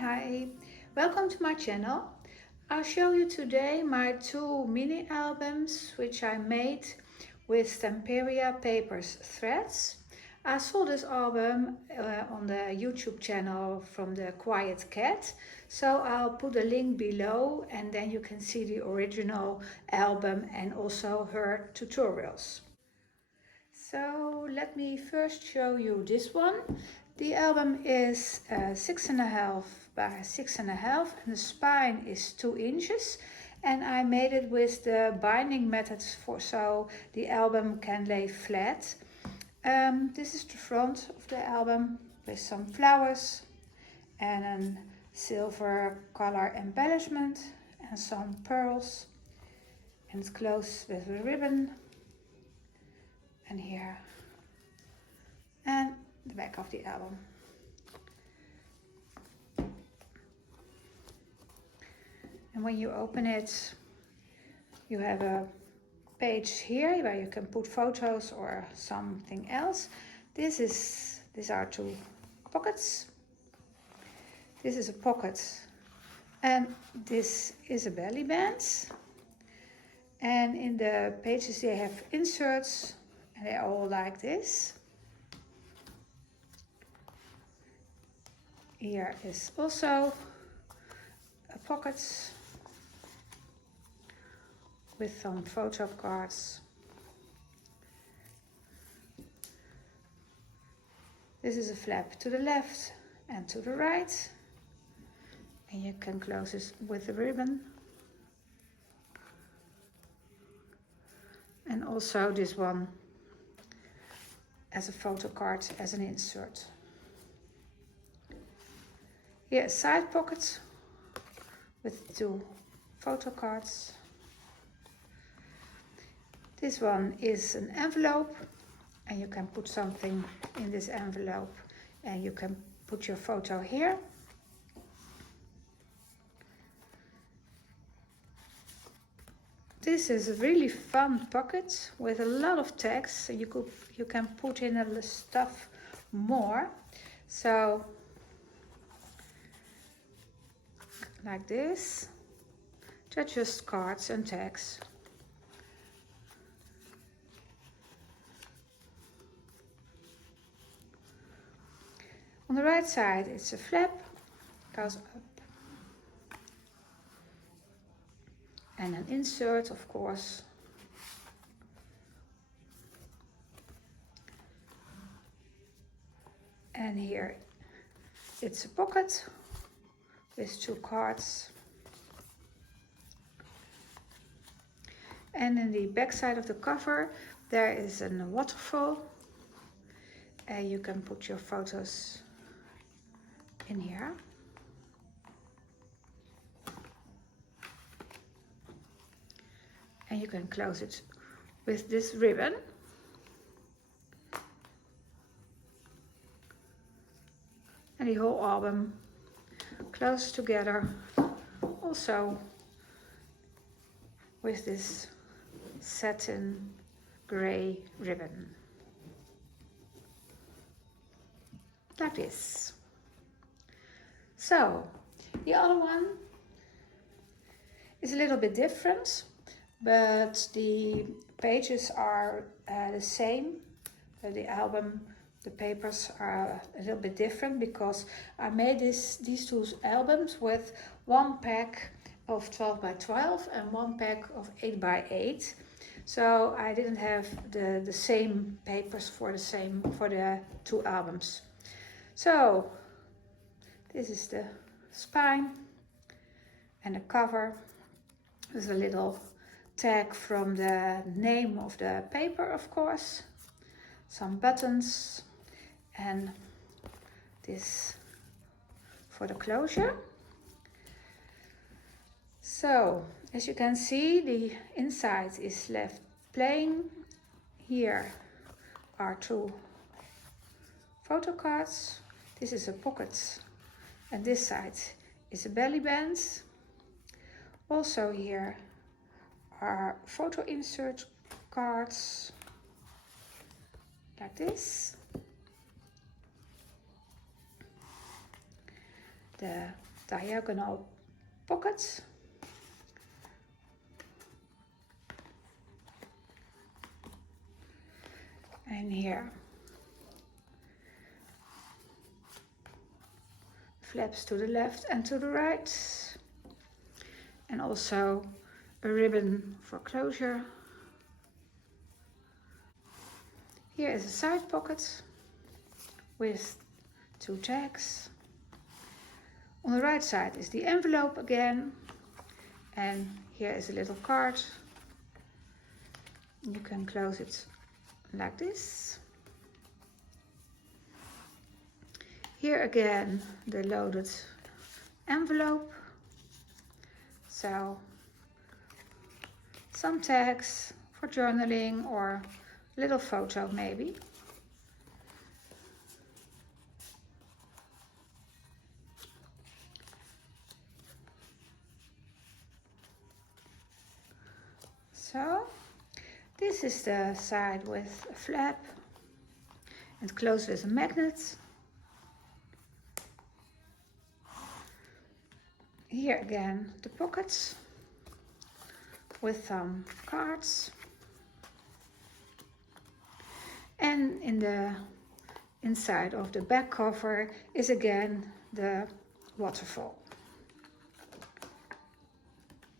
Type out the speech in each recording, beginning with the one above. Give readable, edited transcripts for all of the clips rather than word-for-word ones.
Hi, welcome to my channel. I'll show you today my two mini albums which I made with Stamperia Papers threads. I saw this album on the YouTube channel from the Quiet Cat, so I'll put a link below and then you can see the original album and also her tutorials. So let me first show you this one. The album is 6.5 by 6.5 and the spine is 2 inches, and I made it with the binding methods so the album can lay flat. This is the front of the album with some flowers and a silver color embellishment and some pearls, and it's closed with a ribbon, and here, and the back of the album. And when you open it, you have a page here where you can put photos or something else. These are 2 pockets. This is a pocket, and this is a belly band. And in the pages they have inserts, and they're all like this. Here is also a pocket with some photo cards. This is a flap to the left and to the right, and you can close this with a ribbon. And also this one as a photo card, as an insert. Here, side pockets with 2 photo cards. This one is an envelope, and you can put something in this envelope, and you can put your photo here. This is a really fun pocket with a lot of text, so you can put in the stuff more. So like this, they're just cards and tags. On the right side it's a flap, goes up, and an insert, of course. And here it's a pocket with 2 cards. And in the back side of the cover there is a waterfall, and you can put your photos in here. And you can close it with this ribbon. And the whole album closed together also with this satin gray ribbon. Like this. So the other one is a little bit different, but the pages are the same. The album, the papers are a little bit different because I made these 2 albums with 1 pack of 12 by 12 and 1 pack of 8 by 8. So I didn't have the same papers for the 2 albums. So this is the spine and the cover with a little tag from the name of the paper, of course, some buttons, and this for the closure. So as you can see, the inside is left plain. Here are 2 photo cards. This is a pocket, and this side is a belly band. Also here are photo insert cards like this. the diagonal pockets. And here flaps to the left and to the right, and also a ribbon for closure. Here is a side pocket with 2 tags. On the right side is the envelope again, and here is a little card. You can close it like this. Here again the loaded envelope. So some tags for journaling or a little photo maybe. So this is the side with a flap and closed with a magnet. Here again the pockets with some cards, and in the inside of the back cover is again the waterfall,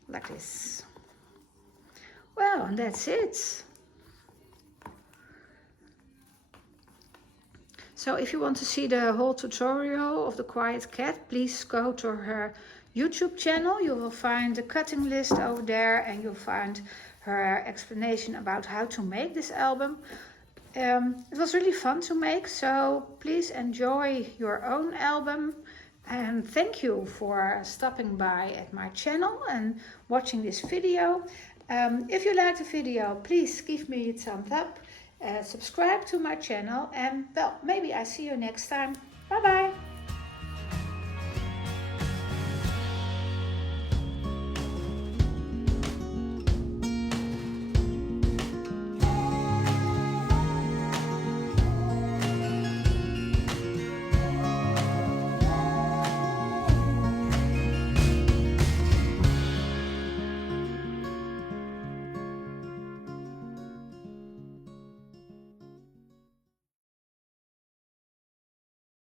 like this. Well, and that's it. So if you want to see the whole tutorial of the Quiet Cat, please go to her YouTube channel. You will find the cutting list over there, and you'll find her explanation about how to make this album. It was really fun to make, so please enjoy your own album. And thank you for stopping by at my channel and watching this video. If you liked the video, please give me a thumbs up, subscribe to my channel, and well, maybe I see you next time. Bye bye!